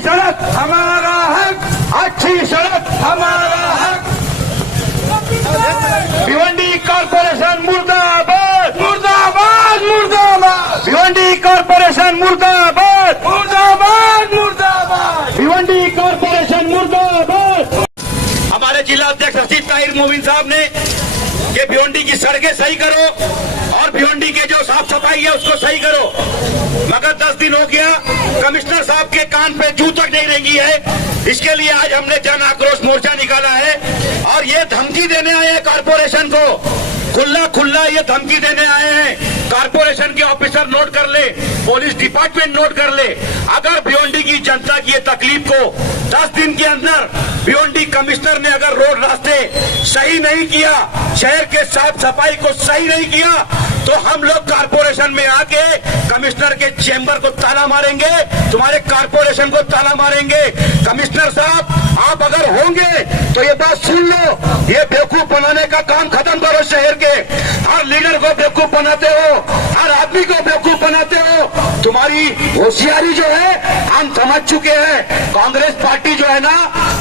सड़क हमारा हक, अच्छी सड़क हमारा हक। भिवंडी कॉर्पोरेशन मुर्दाबाद, मुर्दाबाद, मुर्दाबाद। भिवंडी कॉर्पोरेशन मुर्दाबाद, मुर्दाबाद, मुर्दाबाद। भिवंडी कॉर्पोरेशन मुर्दाबाद। हमारे जिला अध्यक्ष रशीद ताहिर मोमिन साहब ने ये भिवंडी की सड़कें सही करो और भिवंडी के जो साफ सफाई है उसको सही करो, मगर 10 दिन हो गया कमिश्नर साहब के कान पे जू तक नहीं रेंगी है। इसके लिए आज हमने जन आक्रोश मोर्चा निकाला है और ये धमकी देने आए हैं कॉर्पोरेशन को, खुला खुला ये धमकी देने आए हैं। कॉर्पोरेशन के ऑफिसर नोट कर ले, पुलिस डिपार्टमेंट नोट कर ले, अगर भिवंडी की जनता की ये तकलीफ को 10 दिन के अंदर भिवंडी कमिश्नर ने अगर रोड रास्ते सही नहीं किया, शहर के साफ सफाई को सही नहीं किया, तो हम लोग कॉर्पोरेशन में आके कमिश्नर के चेंबर को ताला मारेंगे, तुम्हारे कॉर्पोरेशन को ताला मारेंगे। कमिश्नर साहब आप अगर होंगे तो ये बात सुन लो, ये बेवकूफ बनाने का काम खत्म करो। शहर के हर लीडर को बेवकूफ बनाते हो, हर आदमी को बेवकूफ बनाते हो। तुम्हारी होशियारी जो है हम समझ चुके हैं। कांग्रेस पार्टी जो है ना,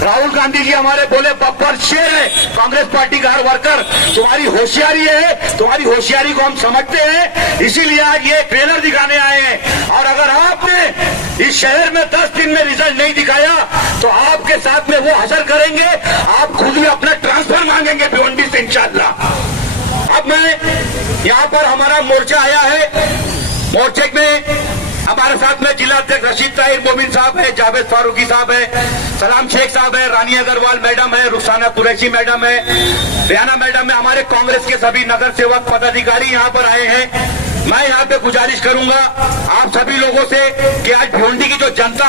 राहुल गांधी जी हमारे बोले बब्बर शेर है, कांग्रेस पार्टी का हर वर्कर। तुम्हारी होशियारी है, तुम्हारी होशियारी को हम समझते हैं, इसीलिए आज ये ट्रेलर दिखाने आए हैं। और अगर आपने इस शहर में 10 दिन में रिजल्ट नहीं दिखाया तो आपके साथ में वो हशर करेंगे, आप खुद भी अपना ट्रांसफर मांगेंगे भिवंडी से इंशाअल्लाह। अब मैं यहाँ पर हमारा मोर्चा आया है, मोर्चे में हमारे साथ में जिला अध्यक्ष रशीद ताहिर मोमिन साहब है, जावेद फारूकी साहब है, सलाम शेख साहब है, रानी अग्रवाल मैडम है, रुखसाना कुरैशी मैडम है, रियाना मैडम है, हमारे कांग्रेस के सभी नगर सेवक पदाधिकारी यहाँ पर आए हैं। मैं यहाँ पे गुजारिश करूंगा आप सभी लोगों से कि आज भिवंडी की जो जनता,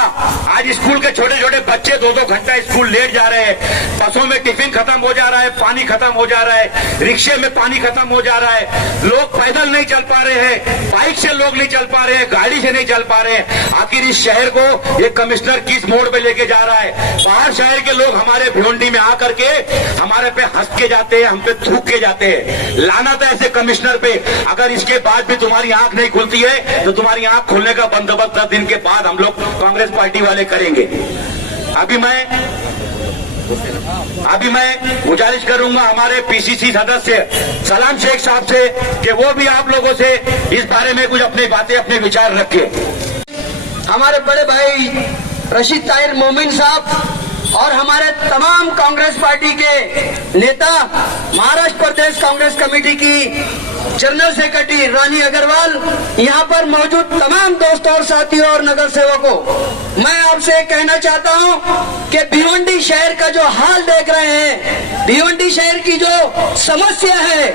आज स्कूल के छोटे छोटे बच्चे 2-2 घंटा स्कूल लेट जा रहे हैं, बसों में टिफिन खत्म हो जा रहा है, पानी खत्म हो जा रहा है, रिक्शे में पानी खत्म हो जा रहा है, लोग पैदल नहीं चल पा रहे हैं, बाइक से लोग नहीं चल पा रहे हैं, गाड़ी से नहीं चल पा रहे हैं। आखिर इस शहर को ये कमिश्नर किस मोड़ पे लेके जा रहा है? बाहर शहर के लोग हमारे भिवंडी में आकर के हमारे पे हंस के जाते हैं, हम पे थूक के जाते हैं। लानत है ऐसे कमिश्नर पे। अगर इसके बाद भी तुम्हारी आंख नहीं खुलती है तो तुम्हारी आंख खुलने का बंदोबस्त 10 दिन के बाद हम लोग कांग्रेस पार्टी वाले करेंगे। अभी मैं गुजारिश करूंगा हमारे पीसीसी सदस्य सलाम शेख साहब से कि वो भी आप लोगों से इस बारे में कुछ अपनी बातें, अपने विचार रखें। हमारे बड़े भाई रशीद ताहिर मोमिन साहब और हमारे तमाम कांग्रेस पार्टी के नेता, महाराष्ट्र प्रदेश कांग्रेस कमेटी की जनरल सेक्रेटरी रानी अग्रवाल, यहाँ पर मौजूद तमाम दोस्तों और साथियों और नगर सेवकों, मैं आपसे कहना चाहता हूँ कि भिवंडी शहर का जो हाल देख रहे हैं, भिवंडी शहर की जो समस्या है,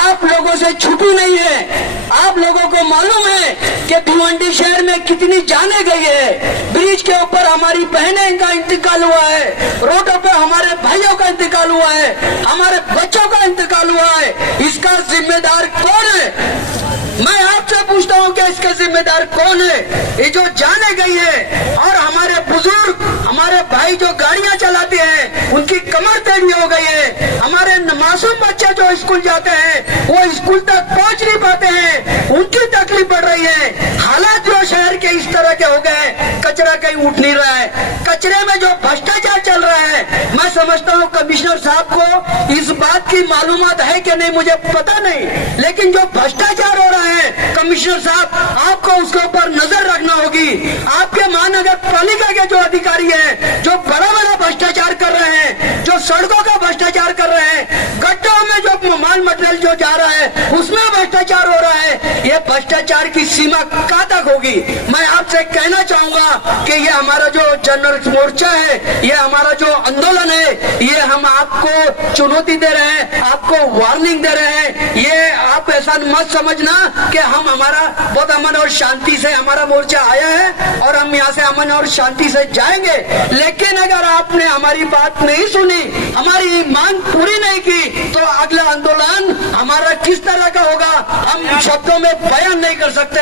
आप लोगों से छुपी नहीं है। आप लोगों को मालूम है कि भिवंडी शहर में कितनी जाने गई है। ब्रिज के ऊपर हमारी बहनें का इंतकाल हुआ है, रोडों पे हमारे भाइयों का इंतकाल हुआ है, हमारे बच्चों का इंतकाल हुआ है। इसका जिम्मेदार कौन है? मैं आपसे पूछता हूँ कि इसका जिम्मेदार कौन है? ये जो जाने गई है और हमारे बुजुर्ग, हमारे भाई जो गाड़ियां चलाते हैं उनकी कमर टेढ़ी हो गई है। हमारे मासूम बच्चे जो स्कूल जाते हैं वो स्कूल तक पहुंच नहीं पाते हैं, उनकी तकलीफ बढ़ रही है। हालात जो शहर के इस तरह के हो गए, कचरा कहीं उठ नहीं रहा है, कचरे में जो भ्रष्टाचार चल रहा है, मैं समझता हूँ कमिश्नर साहब को इस बात की मालूमात है कि नहीं मुझे पता नहीं, लेकिन जो भ्रष्टाचार हो रहा है कमिश्नर साहब आपको उसके ऊपर नजर रखना होगी। आपके महानगर पालिका के जो अधिकारी हैं, जो बड़ा बड़ा भ्रष्टाचार कर रहे हैं, जो सड़कों का भ्रष्टाचार कर रहे हैं, गड्ढों में जो माल मटेरियल जो जा रहा है उसमें भ्रष्टाचार हो रहा है, ये भ्रष्टाचार की सीमा कहाँ तक होगी? मैं आपसे कहना चाहूंगा कि ये हमारा जो जनरल मोर्चा है, ये हमारा जो आंदोलन है, ये हम आपको चुनौती दे रहे हैं, आपको वार्निंग दे रहे हैं। ये आप ऐसा मत समझना कि हम हमारा बहुत अमन और शांति से हमारा मोर्चा आया है और हम यहाँ से अमन और शांति से जाएंगे। लेकिन अगर आपने हमारी बात नहीं सुनी, हमारी मांग पूरी नहीं की, तो अगला आंदोलन हमारा किस तरह का होगा हम शब्दों में बयान नहीं कर सकते।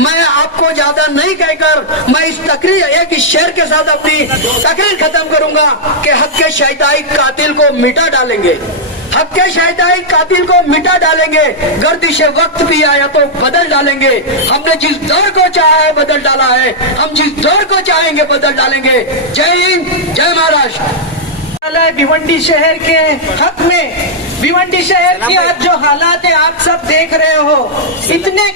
मैं आपको ज्यादा नहीं कहकर मैं इस तकरीर, एक शेर के साथ अपनी तकरीर खत्म करूंगा कि हक के शैताई कातिल को मिटा डालेंगे। हक के शहदाई कातिल को मिटा डालेंगे, गर्दिश वक्त भी आया तो बदल डालेंगे। हमने जिस दौर को चाहा है बदल डाला है, हम जिस दौर को चाहेंगे बदल डालेंगे। जय हिंद, जय महाराष्ट्र। भिवंडी शहर के हक में, भिवंडी शहर की आज जो हालात है आप सब देख रहे हो, इतने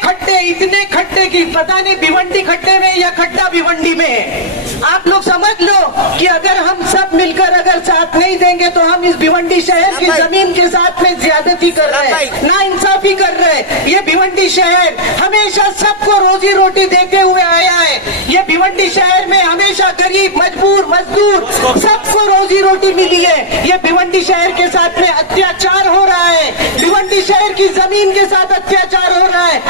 खट्टे की पता नहीं भिवंडी खट्टे में या खट्टा भिवंडी में है। आप लोग समझ लो कि अगर हम सब मिलकर अगर साथ नहीं देंगे तो हम इस भिवंडी शहर की जमीन के साथ में ज्यादती कर रहे हैं, ना इंसाफी कर रहे हैं। ये भिवंडी शहर हमेशा सबको रोजी रोटी देते हुए आया है। ये भिवंडी शहर में हमेशा गरीब, मजबूर, मजदूर सबको रोजी रोटी मिली है। ये भिवंडी शहर के साथ में अत्याचार हो रहा है, भिवंडी शहर की जमीन के साथ अत्याचार हो रहा है।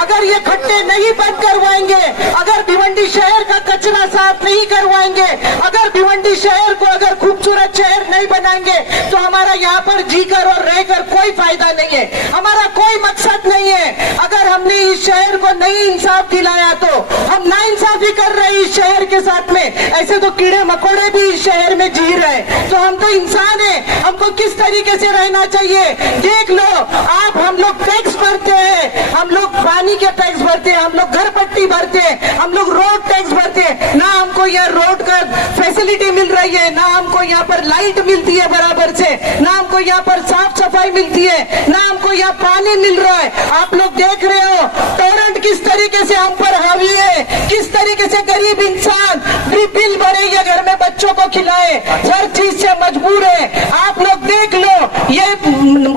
अगर ये खट्टे नहीं बंद करवाएंगे, अगर भिवंडी शहर का कचरा साफ नहीं करवाएंगे, अगर भिवंडी शहर को अगर खूबसूरत शहर नहीं बनाएंगे तो हमारा यहाँ पर जीकर और रहकर कोई फायदा नहीं है, हमारा कोई मकसद नहीं है। अगर हमने इस शहर को नहीं इंसाफ दिलाया तो हम नाइंसाफी कर रहे हैं इस शहर के साथ में। ऐसे तो कीड़े मकोड़े भी इस शहर में जी रहे, तो हम तो इंसान है, हमको किस तरीके से रहना चाहिए। देख लो आप, हम लोग टैक्स भरते हैं, हम लोग पानी के टैक्स भरते हैं, हम लोग घर पट्टी भरते हैं, हम लोग रोड टैक्स भरते हैं। ना हमको यहाँ रोड का फैसिलिटी मिल रही है, ना हमको यहाँ पर लाइट मिलती है बराबर से, ना हमको यहाँ पर साफ सफाई मिलती है, ना हमको यहाँ पानी मिल रहा है। आप लोग देख रहे हो टोरेंट किस तरीके से हम पर हावी है, किस तरीके से गरीब इंसान बिल भरे या घर में बच्चों को खिलाए, हर चीज से मजबूर है। आप लोग देख लो, ये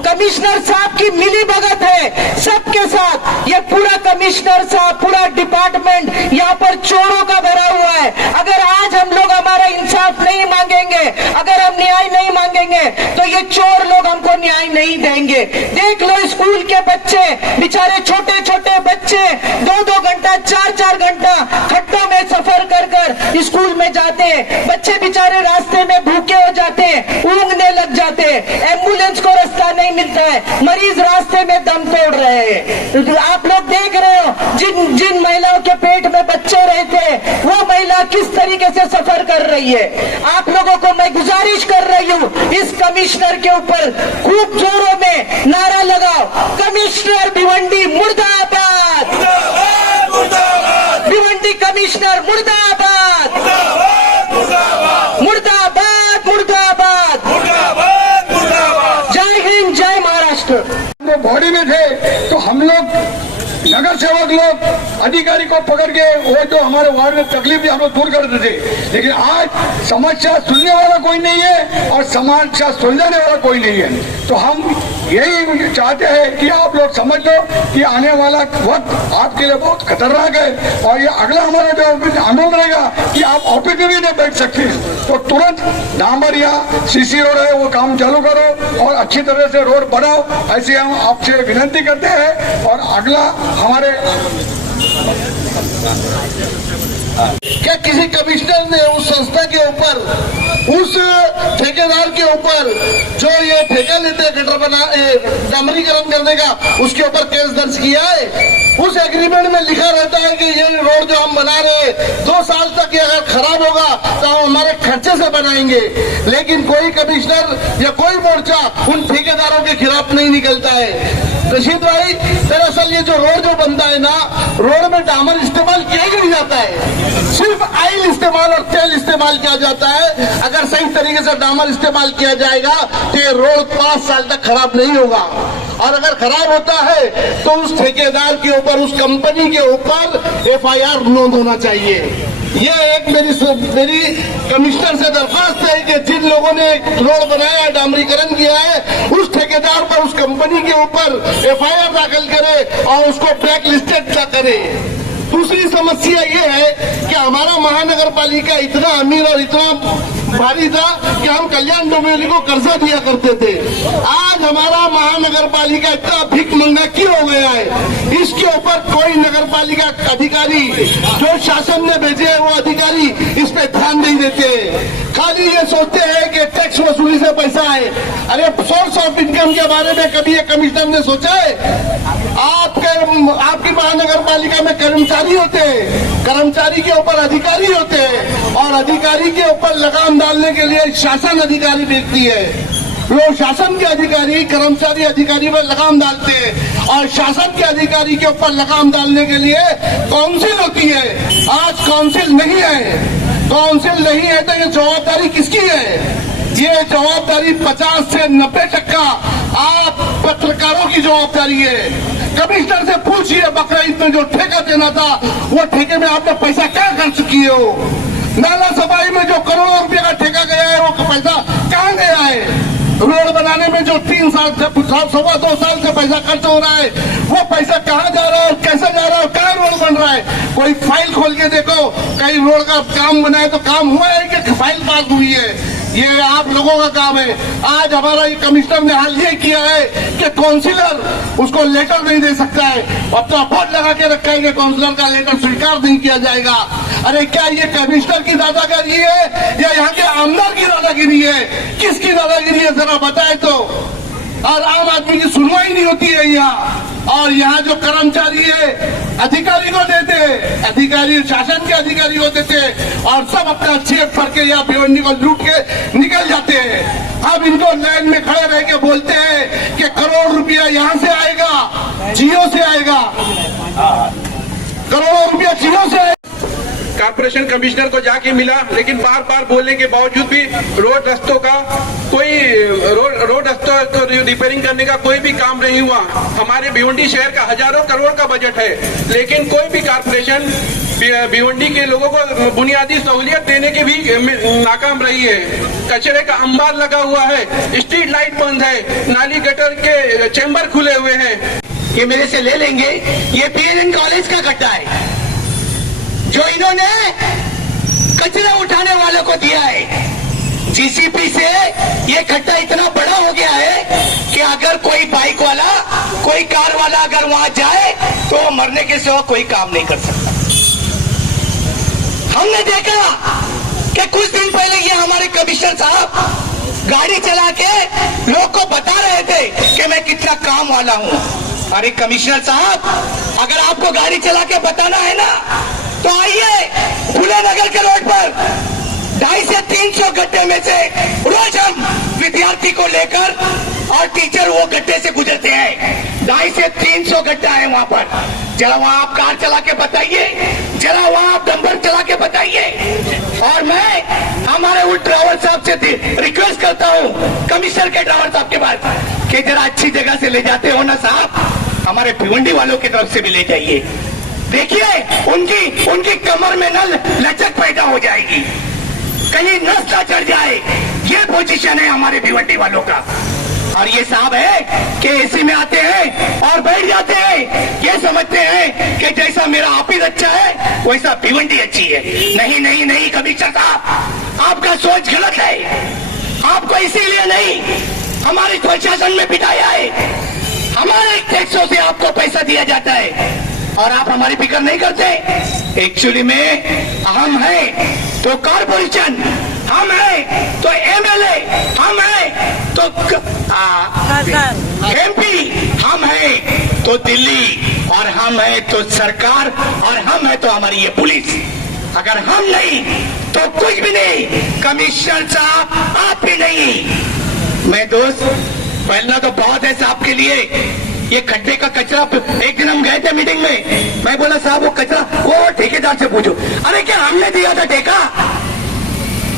कमिश्नर साहब की मिली भगत है सबके साथ। ये पूरा कमिश्नर साहब, पूरा डिपार्टमेंट यहाँ पर चोरों का भरा हुआ है। अगर आज हम लोग हमारा इंसाफ नहीं मांगेंगे, अगर हम न्याय नहीं मांगेंगे तो ये चोर लोग हमको न्याय नहीं देंगे। देख लो स्कूल के बच्चे, बेचारे छोटे छोटे बच्चे 2-2 घंटा 4-4 घंटा खड्डों में सफर कर स्कूल में जाते हैं। बच्चे बेचारे रास्ते में भूखे हो जाते हैं, ऊँघने लग जाते हैं, एम्बुलेंस को रास्ता नहीं मिलता है, मरीज रास्ते में दम तोड़ रहे हैं। आप लोग देख रहे हो जिन महिलाओं के पेट में बच्चे रहते हैं वो महिला किस तरीके से सफर कर रही है। आप लोगों को मैं गुजारिश कर रही हूँ, इस कमिश्नर के ऊपर खूब जोरों में नारा लगाओ, कमिश्नर भिवंडी मुर्दाबाद, भिवंडी कमिश्नर मुर्दाबाद, मुर्दाबाद, मुर्दाबाद, जय हिंद, जय महाराष्ट्र। वो बॉडी में थे तो हम लोग नगर सेवक लोग अधिकारी को पकड़ के वो जो हमारे वार्ड में तकलीफ थी हम लोग दूर करते थे, लेकिन आज समस्या सुनने वाला कोई नहीं है और समस्या सुलझाने वाला कोई नहीं है। तो हम यही चाहते हैं कि आप लोग समझ लो कि आने वाला वक्त आपके लिए बहुत खतरनाक है और ये अगला हमारा जो आंदोलन रहेगा कि आप ऑफिस में भी नहीं बैठ सकते, तो तुरंत डामर या सीसी रोड है वो काम चालू करो और अच्छी तरह से रोड बढ़ाओ, ऐसे हम आपसे विनती करते हैं। और अगला हमारे क्या किसी कमिश्नर ने उस संस्था के ऊपर, उस ठेकेदार के ऊपर जो ये ठेका लेते हैं गटर बना डामरीकरण करने का, उसके ऊपर केस दर्ज किया है? उस एग्रीमेंट में लिखा रहता है कि ये रोड जो हम बना रहे हैं 2 साल तक ये अगर खराब होगा तो हम हमारे खर्चे से बनाएंगे, लेकिन कोई कमिश्नर या कोई मोर्चा उन ठेकेदारों के खिलाफ नहीं निकलता है। रशीद भाई, दरअसल ये जो रोड जो बनता है ना, रोड में डामर इस्तेमाल किया ही नहीं जाता है, सिर्फ ऑयल इस्तेमाल और तेल इस्तेमाल किया जाता है। अगर सही तरीके से डामर इस्तेमाल किया जाएगा तो ये रोड 5 साल तक खराब नहीं होगा, और अगर खराब होता है तो उस ठेकेदार के ऊपर, उस कंपनी के ऊपर FIR नोंद होना चाहिए। ये एक मेरी कमिश्नर से दरख्वास्त है कि जिन लोगों ने रोड बनाया, डामरीकरण किया है, उस ठेकेदार पर, उस कंपनी के ऊपर FIR दाखिल करे और उसको ब्लैक लिस्टेड न करे। दूसरी समस्या ये है कि हमारा महानगर पालिका इतना अमीर और इतना भारी था कि हम कल्याण डोंबिवली को कर्जा दिया करते थे। आज हमारा महानगर पालिका इतना भिख मंगा क्यों हो गया है? इसके ऊपर कोई नगर पालिका अधिकारी, जो शासन ने भेजे हैं वो अधिकारी इस पे ध्यान नहीं देते, खाली ये सोचते हैं कि टैक्स वसूली से पैसा है। अरे सोर्स ऑफ इनकम के बारे में कभी एक कमिश्नर ने सोचा है? आपकी महानगर पालिका में कर्मचारी होते हैं, कर्मचारी के ऊपर अधिकारी होते हैं, और अधिकारी के ऊपर लगाम डालने के लिए शासन अधिकारी भेजती है। वो शासन के अधिकारी कर्मचारी अधिकारी पर लगाम डालते हैं और शासन के अधिकारी के ऊपर लगाम डालने के लिए काउंसिल होती है। आज काउंसिल नहीं है, काउंसिल नहीं है तो ये जवाबदारी किसकी है? ये जवाबदारी 50 से 90% आप पत्रकारों की जवाबदारी है। कमिश्नर से पूछिए बकरीद में जो ठेका देना था वो ठेके में आपने पैसा क्या खर्च किए हो? नाला सफाई में जो करोड़ों रुपए का ठेका गया है वो पैसा कहाँ गया है? रोड बनाने में जो 3 साल से 2.25 साल से पैसा खर्च हो रहा है वो पैसा कहाँ जा रहा है, कैसे जा रहा है, कहाँ रोड बन रहा है? कोई फाइल खोल के देखो, कहीं रोड का काम बना है तो काम हुआ है कि फाइल पास हुई है? ये आप लोगों का काम है। आज हमारा ये कमिश्नर ने हाल ये किया है कि काउंसिलर उसको लेटर नहीं दे सकता है। अब तो बोर्ड लगा के रखा है कि काउंसिलर का लेटर स्वीकार नहीं किया जाएगा। अरे क्या ये कमिश्नर की दादागिरी है या यहाँ के आमदार की दादागिरी है? किसकी दादागिरी है जरा बताए तो। और आम आदमी की सुनवाई नहीं होती है यहाँ। और यहाँ जो कर्मचारी है अधिकारी को देते हैं, अधिकारी शासन के अधिकारी को देते हैं और सब अपना चेक भर के या भिवंडी को लूट के निकल जाते हैं। अब इनको लाइन में खड़े रह के बोलते हैं कि करोड़ रुपया यहाँ से आएगा, जियो से आएगा, करोड़ों रुपया जियो से आएगा। कारपोरेशन कमिश्नर को जाके मिला, लेकिन बार बार बोलने के बावजूद भी रोड रस्तों का कोई रोड रस्तों को रिपेयरिंग करने का कोई भी काम नहीं हुआ। हमारे भिवंडी शहर का हजारों करोड़ का बजट है, लेकिन कोई भी कारपोरेशन भिवंडी के लोगों को बुनियादी सहूलियत देने के भी नाकाम रही है। कचरे का अंबार लगा हुआ है, स्ट्रीट लाइट बंद है, नाली गटर के चैम्बर खुले हुए हैं। ये मेरे से ले लेंगे, ये PNN कॉलेज का गड्ढा है जो इन्होंने कचरा उठाने वालों को दिया है। जीसीपी से ये गड्ढा इतना बड़ा हो गया है कि अगर कोई बाइक वाला, कोई कार वाला अगर वहां जाए तो वो मरने के सिवा कोई काम नहीं कर सकता। हमने देखा कि कुछ दिन पहले ये हमारे कमिश्नर साहब गाड़ी चला के लोग को बता रहे थे कि मैं कितना काम वाला हूं। अरे कमिश्नर साहब, अगर आपको गाड़ी चला के बताना है ना तो आइए फूले नगर के रोड पर 250 से 300 गड्ढे में से रोज हम विद्यार्थी को लेकर और टीचर वो गड्ढे से गुजरते हैं। 250 से 300 गड्ढा है वहां पर। जरा वहां आप कार चला के बताइए, जरा वहां आप डंपर चला के बताइए। और मैं हमारे उस ड्राइवर साहब से रिक्वेस्ट करता हूं, कमिश्नर के ड्राइवर साहब के पास, कि जरा अच्छी जगह से ले जाते हो ना साहब, हमारे भिवंडी वालों की तरफ से भी ले जाइए। देखिए उनकी कमर में न लचक पैदा हो जाएगी, कहीं नस ना चढ़ जाए। ये पोजीशन है हमारे भिवंडी वालों का। और ये साहब है कि एसी में आते हैं और बैठ जाते हैं, ये समझते हैं कि जैसा मेरा ऑफिस अच्छा है वैसा भिवंडी अच्छी है। नहीं नहीं नहीं कमिश्नर साहब, आपका सोच गलत है। आपको इसीलिए नहीं हमारे प्रशासन में बिठाया है, हमारे टैक्सों से आपको पैसा दिया जाता है और आप हमारी फिक्र नहीं करते। एक्चुअली में हम हैं तो कॉर्पोरेशन, हम हैं तो MLA, हम हैं तो MP, हम हैं तो दिल्ली, और हम हैं तो सरकार, और हम हैं तो हमारी ये पुलिस। अगर हम नहीं तो कुछ भी नहीं। कमिश्नर साहब आप भी नहीं। मैं दोस्त पहलना तो बहुत है साहब के लिए। ये खड्डे का कचरा, एक दिन हम गए थे मीटिंग में, मैं बोला साहब वो कचरा वो ठेकेदार से पूछो। अरे क्या हमने दिया था ठेका?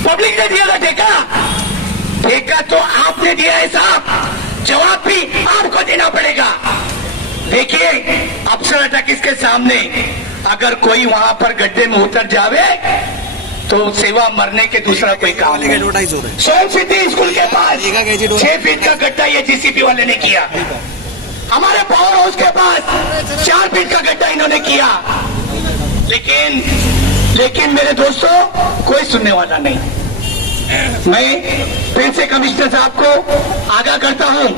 पब्लिक ने दिया था ठेका? ठेका तो आपने दिया है साहब, जवाब भी आपको देना पड़ेगा। देखिए अफसर अटक इसके सामने, अगर कोई वहां पर गड्ढे में उतर जावे तो सेवा मरने के दूसरा कोई काम नहीं। सोम सिटी स्कूल के पास 6 फीट का गड्ढा ये जीसीपी वाले ने किया। हमारे पावर हाउस के पास 4 फीट का गड्ढा इन्होंने किया। लेकिन मेरे दोस्तों कोई सुनने वाला नहीं। मैं फिर से कमिश्नर साहब को आगाह करता हूं,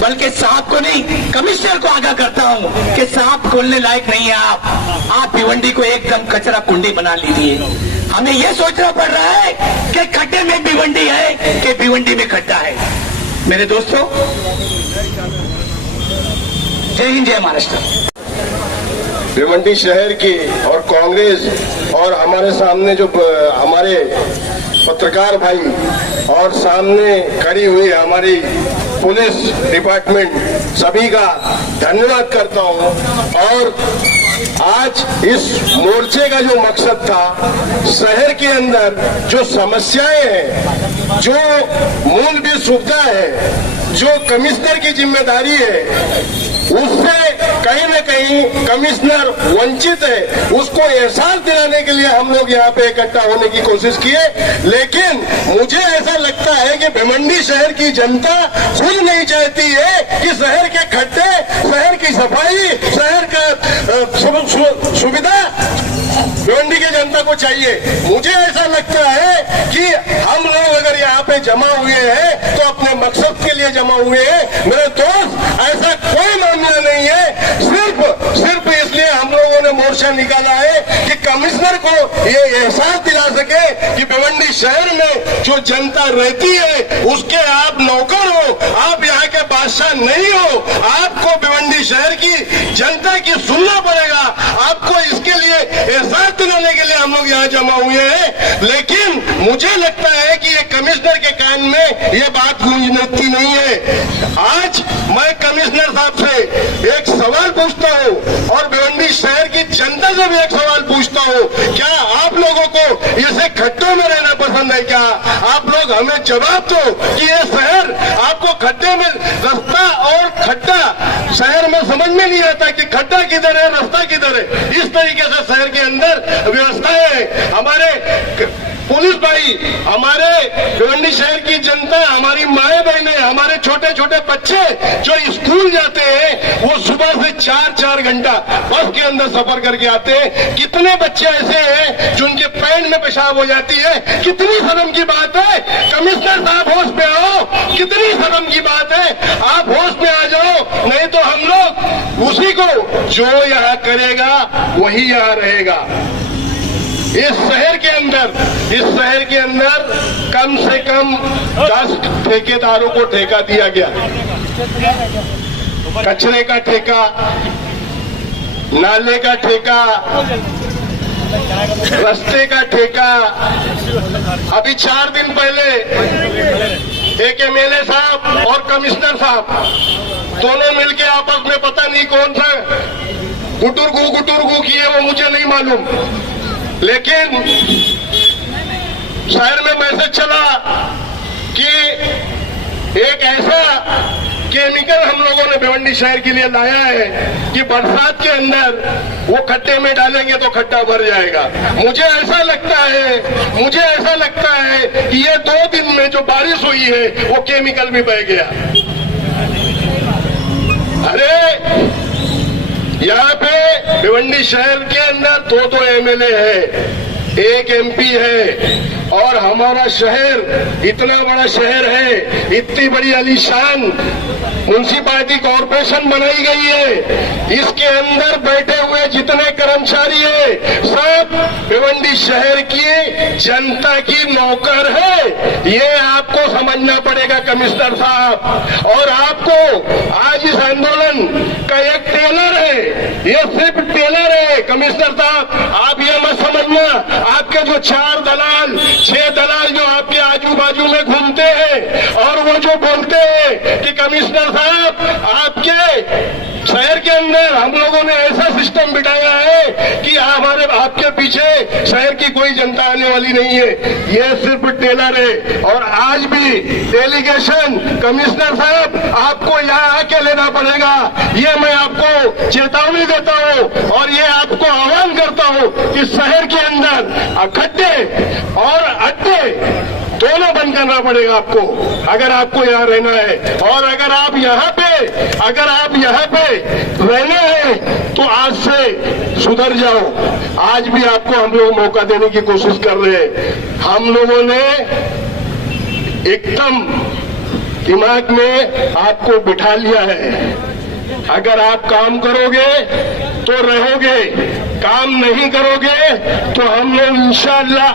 बल्कि साहब को नहीं कमिश्नर को आगाह करता हूं कि साहब खोलने लायक नहीं है आप भिवंडी को एकदम कचरा कुंडी बना लीजिए। हमें यह सोचना पड़ रहा है कि खड्डे में भिवंडी है कि भिवंडी में खड्डा है। मेरे दोस्तों जय हिंद, जय महाराष्ट्र। भिवंडी शहर की और कांग्रेस और हमारे सामने जो हमारे पत्रकार भाई और सामने खड़ी हुई हमारी पुलिस डिपार्टमेंट सभी का धन्यवाद करता हूं। और आज इस मोर्चे का जो मकसद था, शहर के अंदर जो समस्याएं हैं, जो मूलभूत सुविधा है, जो कमिश्नर की जिम्मेदारी है, उससे कहीं न कहीं कमिश्नर वंचित है, उसको एहसास दिलाने के लिए हम लोग यहाँ पे इकट्ठा होने की कोशिश किए। लेकिन मुझे ऐसा लगता है कि भिवंडी शहर की जनता खुद नहीं चाहती है कि शहर के खड्डे, शहर की सफाई, शहर का सुविधा भिवंडी की जनता को चाहिए। मुझे ऐसा लगता है कि हम लोग अगर यहाँ पे जमा हुए हैं तो अपने मकसद के लिए जमा हुए हैं। मेरे दोस्त, ऐसा कोई मामला नहीं है, सिर्फ इसलिए हम लोगों ने मोर्चा निकाला है कि कमिश्नर को ये एहसास दिला सके कि भिवंडी शहर में जो जनता रहती है उसके आप नौकर हो, आप यहाँ के बादशाह नहीं हो। आपको भिवंडी शहर की जनता की सुनना पड़ेगा। आपको इसके लिए एहसास दिलाने के लिए हम लोग यहाँ जमा हुए हैं। लेकिन मुझे लगता है कि ये कमिश्नर के कान में ये बात गूंजती नहीं है। आज मैं कमिश्नर साहब से एक सवाल पूछता हूँ और भिवंडी शहर की जनता से भी एक सवाल पूछता हूँ, क्या आप लोगों को ऐसे खड्डों में रहना पसंद है? क्या आप लोग हमें जवाब दो कि ये शहर आपको खड्डे में, रास्ता और खड्डा शहर में समझ में नहीं आता कि खड्डा किधर है, रास्ता किधर है। इस तरीके से शहर के अंदर व्यवस्थाएं है। हमारे पुलिस भाई, हमारे भिवंडी शहर की जनता, हमारी माए बहनें, हमारे छोटे छोटे बच्चे जो स्कूल जाते हैं, वो सुबह से 4-4 घंटा बस के अंदर सफर करके आते हैं। कितने बच्चे ऐसे हैं जो उनके पैंट में पेशाब हो जाती है? कितनी शर्म की बात है। कमिश्नर साहब होश में आओ, कितनी शर्म की बात है। आप होश में आ जाओ, नहीं तो हम लोग उसी को जो यहाँ करेगा वही यहाँ रहेगा। इस शहर के अंदर कम से कम 10 ठेकेदारों को ठेका दिया गया। कचरे का ठेका, नाले का ठेका, रास्ते का ठेका। अभी 4 दिन पहले एक एमएलए साहब और कमिश्नर साहब दोनों मिलके आपस में पता नहीं कौन सा गुटुरगू किए, वो मुझे नहीं मालूम। लेकिन शहर में मैसेज चला कि एक ऐसा केमिकल हम लोगों ने भिवंडी शहर के लिए लाया है कि बरसात के अंदर वो खड्डे में डालेंगे तो खड्डा भर जाएगा। मुझे ऐसा लगता है कि ये 2 दिन में जो बारिश हुई है वो केमिकल भी बह गया। अरे यहाँ पे भिवंडी शहर के अंदर 2 एमएलए है, 1 एमपी है, और हमारा शहर इतना बड़ा शहर है, इतनी बड़ी आलीशान म्युनिसिपैलिटी कॉर्पोरेशन बनाई गई है। इसके अंदर बैठे हुए जितने कर्मचारी है सब भिवंडी शहर की जनता की नौकर है। ये आपको समझना पड़ेगा कमिश्नर साहब। और आपको आज इस आंदोलन का एक टेलर है, ये सिर्फ टेलर है कमिश्नर साहब। आप ये मत समझना आपके जो 4 दलाल 6 दलाल जो आपके आजू बाजू में घूमते हैं और वो जो बोलते हैं कि कमिश्नर साहब आपके शहर के अंदर हम लोगों ने ऐसा सिस्टम बिठाया है कि हमारे आपके पीछे शहर की कोई जनता आने वाली नहीं है, ये सिर्फ टेलर है। और आज भी डेलीगेशन कमिश्नर साहब आपको यहाँ आके लेना पड़ेगा, ये मैं आपको चेतावनी देता हूँ और ये आपको आह्वान करता हूँ कि शहर के अंदर खड्डे और अड्डे दोनों बंद करना पड़ेगा आपको, अगर आपको यहाँ रहना है। और अगर आप यहाँ पे रहना है तो आज से सुधर जाओ। आज भी आपको हम लोग मौका देने की कोशिश कर रहे हैं। हम लोगों ने एकदम दिमाग में आपको बिठा लिया है, अगर आप काम करोगे तो रहोगे, काम नहीं करोगे तो हम लोग इंशाअल्लाह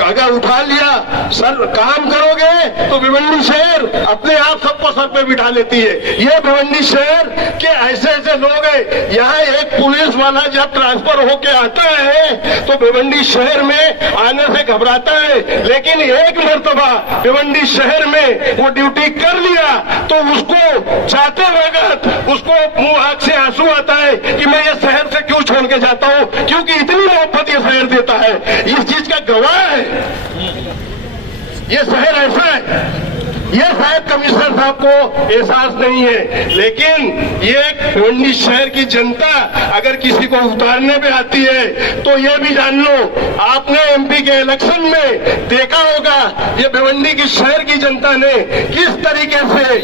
अगर उठा लिया सर काम करोगे तो भिवंडी शहर अपने आप सबको सर पे बिठा लेती है। ये भिवंडी शहर के ऐसे ऐसे लोग हैं, यहाँ एक पुलिस वाला जब ट्रांसफर होके आता है तो भिवंडी शहर में आने से घबराता है, लेकिन एक मर्तबा भिवंडी शहर में वो ड्यूटी कर लिया तो उसको जाते वक्त उसको मुंह आंख से आंसू आता है कि मैं ये शहर से क्यों छोड़ के जाता हूँ, क्योंकि इतनी मोहब्बत ये शहर देता है। इस चीज का गवाह है ये शहर ऐसा है। ये शायद कमिश्नर साहब को एहसास नहीं है, लेकिन ये भिवंडी शहर की जनता अगर किसी को उतारने पे आती है तो ये भी जान लो, आपने एमपी के इलेक्शन में देखा होगा ये भिवंडी की शहर की जनता ने किस तरीके से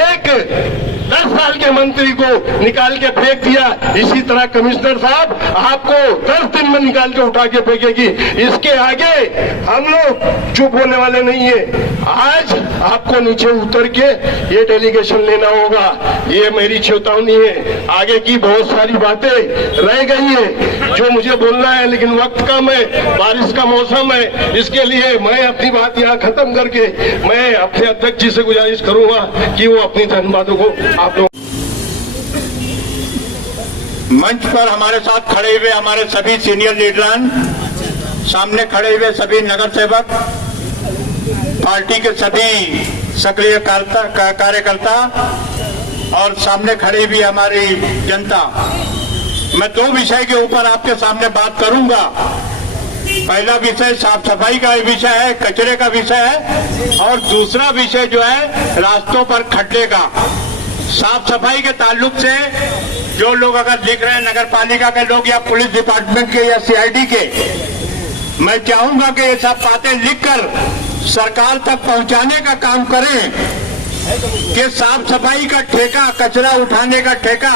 एक 10 साल के मंत्री को निकाल के फेंक दिया। इसी तरह कमिश्नर साहब आपको 10 दिन में निकाल के उठा के फेंकेगी। इसके आगे हम लोग चुप होने वाले नहीं है। आज आपको नीचे उतर के ये डेलीगेशन लेना होगा, ये मेरी चेतावनी है। आगे की बहुत सारी बातें रह गई है जो मुझे बोलना है, लेकिन वक्त कम है, बारिश का मौसम है, इसके लिए मैं अपनी बात यहाँ खत्म करके मैं अपने अध्यक्ष जी से गुजारिश करूंगा कि वो अपनी धन्यवादों को आप लोग मंच पर हमारे साथ खड़े हुए हमारे सभी सीनियर लीडरान, सामने खड़े हुए सभी नगर सेवक, पार्टी के सभी सक्रिय कार्यकर्ता और सामने खड़ी हुई हमारी जनता, मैं 2 विषय के ऊपर आपके सामने बात करूंगा। पहला विषय साफ सफाई का विषय है, कचरे का विषय है, और दूसरा विषय जो है रास्तों पर खड्डे का। साफ सफाई के ताल्लुक से जो लोग अगर लिख रहे हैं, नगर पालिका के लोग या पुलिस डिपार्टमेंट के या सीआईडी के, मैं चाहूंगा कि ये सब बातें लिखकर सरकार तक पहुंचाने का काम करें कि साफ सफाई का ठेका, कचरा उठाने का ठेका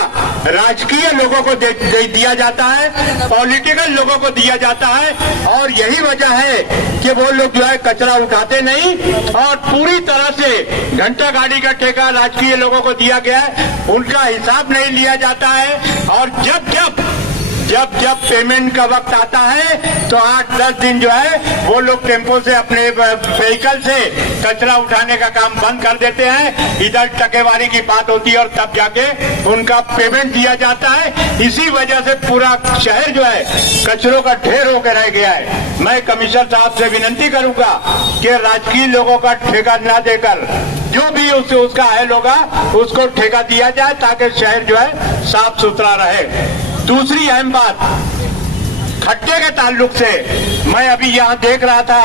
राजकीय लोगों को दिया जाता है, पॉलिटिकल लोगों को दिया जाता है, और यही वजह है कि वो लोग जो है कचरा उठाते नहीं और पूरी तरह से घंटा गाड़ी का ठेका राजकीय लोगों को दिया गया है, उनका हिसाब नहीं लिया जाता है। और जब पेमेंट का वक्त आता है तो 8-10 दिन जो है वो लोग टेम्पो से अपने व्हीकल से कचरा उठाने का काम बंद कर देते हैं। इधर टकेवारी की बात होती है और तब जाके उनका पेमेंट दिया जाता है। इसी वजह से पूरा शहर जो है कचरों का ढेर होकर रह गया है। मैं कमिश्नर साहब से विनती करूंगा कि राजकीय लोगों का ठेका न देकर जो भी उसका अहल होगा उसको ठेका दिया जाए ताकि शहर जो है साफ सुथरा रहे। दूसरी अहम बात खड्डे के ताल्लुक से, मैं अभी यहाँ देख रहा था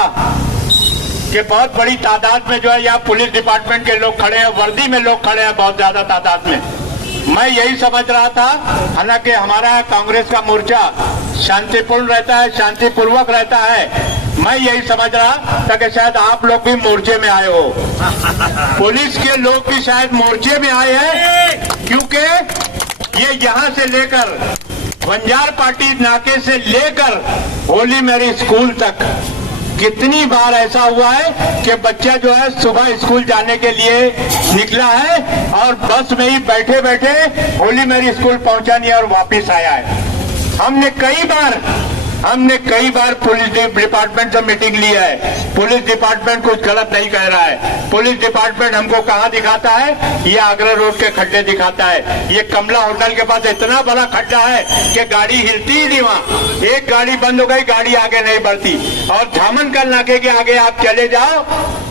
कि बहुत बड़ी तादाद में जो है यहाँ पुलिस डिपार्टमेंट के लोग खड़े हैं, वर्दी में लोग खड़े हैं बहुत ज्यादा तादाद में। मैं यही समझ रहा था, हालांकि हमारा कांग्रेस का मोर्चा शांतिपूर्ण रहता है, शांतिपूर्वक रहता है, मैं यही समझ रहा था कि शायद आप लोग भी मोर्चे में आए हो, पुलिस के लोग भी शायद मोर्चे में आए हैं, क्योंकि ये यहाँ से लेकर बंजार पार्टी नाके से लेकर होली मेरी स्कूल तक कितनी बार ऐसा हुआ है कि बच्चा जो है सुबह स्कूल जाने के लिए निकला है और बस में ही बैठे बैठे होली मेरी स्कूल पहुंचा नहीं और वापस आया है। हमने कई बार पुलिस डिपार्टमेंट से मीटिंग ली है। पुलिस डिपार्टमेंट कुछ गलत नहीं कह रहा है। पुलिस डिपार्टमेंट हमको कहाँ दिखाता है, ये आगरा रोड के खड्डे दिखाता है। ये कमला होटल के पास इतना बड़ा खड्डा है कि गाड़ी हिलती ही नहीं। वहाँ एक गाड़ी बंद हो गई, गाड़ी आगे नहीं बढ़ती। और धामनकल नाके के आगे आप चले जाओ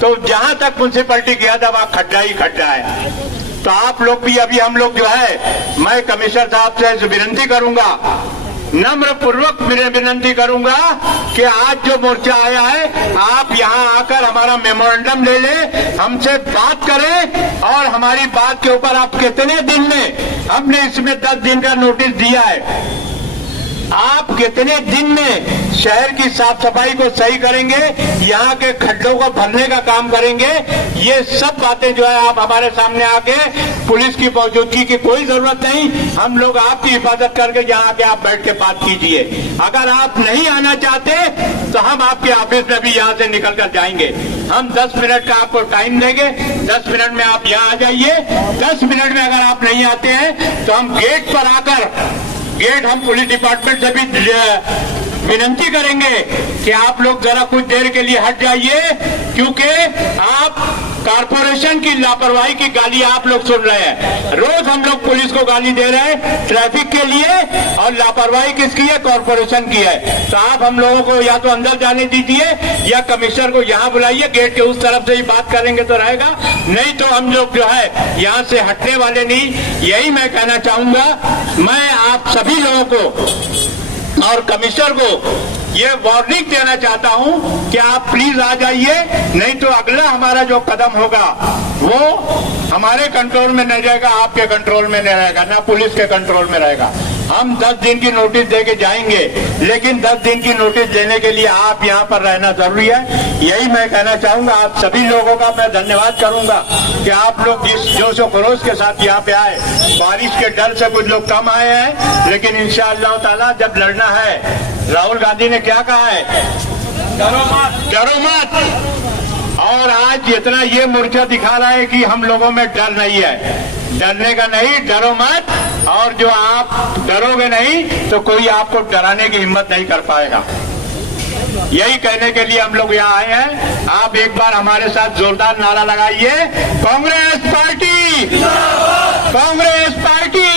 तो जहां तक म्युनिसिपैलिटी गया था वहां खड्डा ही खड्डा है। तो आप लोग भी अभी हम लोग जो है, मैं कमिश्नर साहब से विनती करूंगा, नम्र पूर्वक विनती करूंगा कि आज जो मोर्चा आया है आप यहां आकर हमारा मेमोरेंडम ले लें, हमसे बात करें और हमारी बात के ऊपर आप कितने दिन में, हमने इसमें 10 दिन का नोटिस दिया है, आप कितने दिन में शहर की साफ सफाई को सही करेंगे, यहाँ के खड्डों को भरने का काम करेंगे। ये सब बातें जो है आप हमारे सामने आके, पुलिस की मौजूदगी की कोई जरूरत नहीं, हम लोग आपकी हिफाजत करके यहाँ आके आप बैठ के बात कीजिए। अगर आप नहीं आना चाहते तो हम आपके ऑफिस में भी यहाँ से निकल कर जाएंगे। हम 10 मिनट का आपको टाइम देंगे, 10 मिनट में आप यहाँ आ जाइए। 10 मिनट में अगर आप नहीं आते हैं तो हम गेट पर आकर, गेट हम पुलिस डिपार्टमेंट से भी विनती करेंगे कि आप लोग जरा कुछ देर के लिए हट जाइए, क्योंकि आप कारपोरेशन की लापरवाही की गाली आप लोग सुन रहे हैं। रोज हम लोग पुलिस को गाली दे रहे हैं ट्रैफिक के लिए, और लापरवाही किसकी है? कॉरपोरेशन की है। तो आप हम लोगों को या तो अंदर जाने दीजिए या कमिश्नर को यहाँ बुलाइए, गेट के उस तरफ से ही बात करेंगे तो रहेगा, नहीं तो हम लोग जो है यहाँ से हटने वाले नहीं। यही मैं कहना चाहूंगा। मैं आप सभी लोगों को और कमिश्नर को ये वार्निंग देना चाहता हूं कि आप प्लीज आ जाइए, नहीं तो अगला हमारा जो कदम होगा वो हमारे कंट्रोल में नहीं रहेगा, आपके कंट्रोल में नहीं रहेगा, ना पुलिस के कंट्रोल में रहेगा। हम 10 दिन की नोटिस देके जाएंगे, लेकिन 10 दिन की नोटिस देने के लिए आप यहाँ पर रहना जरूरी है। यही मैं कहना चाहूंगा। आप सभी लोगों का मैं धन्यवाद करूंगा कि आप लोग जिस जोश और खरोश के साथ यहाँ पे आए। बारिश के डर से कुछ लोग कम आए हैं, लेकिन इंशाअल्लाह ताला जब लड़ना है, राहुल गांधी ने क्या कहा है? डरो मत। और आज इतना ये मोर्चा दिखा रहा है कि हम लोगों में डर नहीं है। डरने का नहीं, डरो मत। और जो आप डरोगे नहीं तो कोई आपको डराने की हिम्मत नहीं कर पाएगा। यही कहने के लिए हम लोग यहाँ आए हैं। आप एक बार हमारे साथ जोरदार नारा लगाइए, कांग्रेस पार्टी, कांग्रेस पार्टी,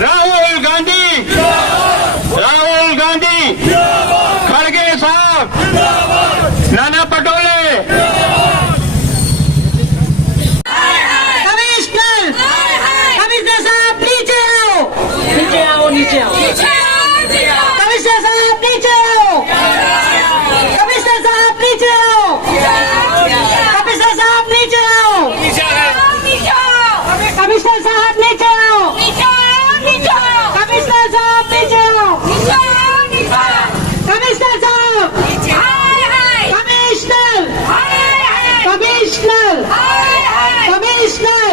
राहुल गांधी, राहुल गांधी, खड़गे साहब, नाना पटोले। कमिश्नर, कमिश्नर साहब नीचे आओ, नीचे आओ, नीचे आओ, कमिश्नर साहब नीचे आओ, कमिश्नर साहब नीचे आओ, कमिश्नर साहब नीचे आओ, कमिश्नर साहब नीचे आओ, कमिश्नर साहब नीचे आओ, कमिश्नर साहब, कमिश्नर, कमिश्नर, कमिश्नर,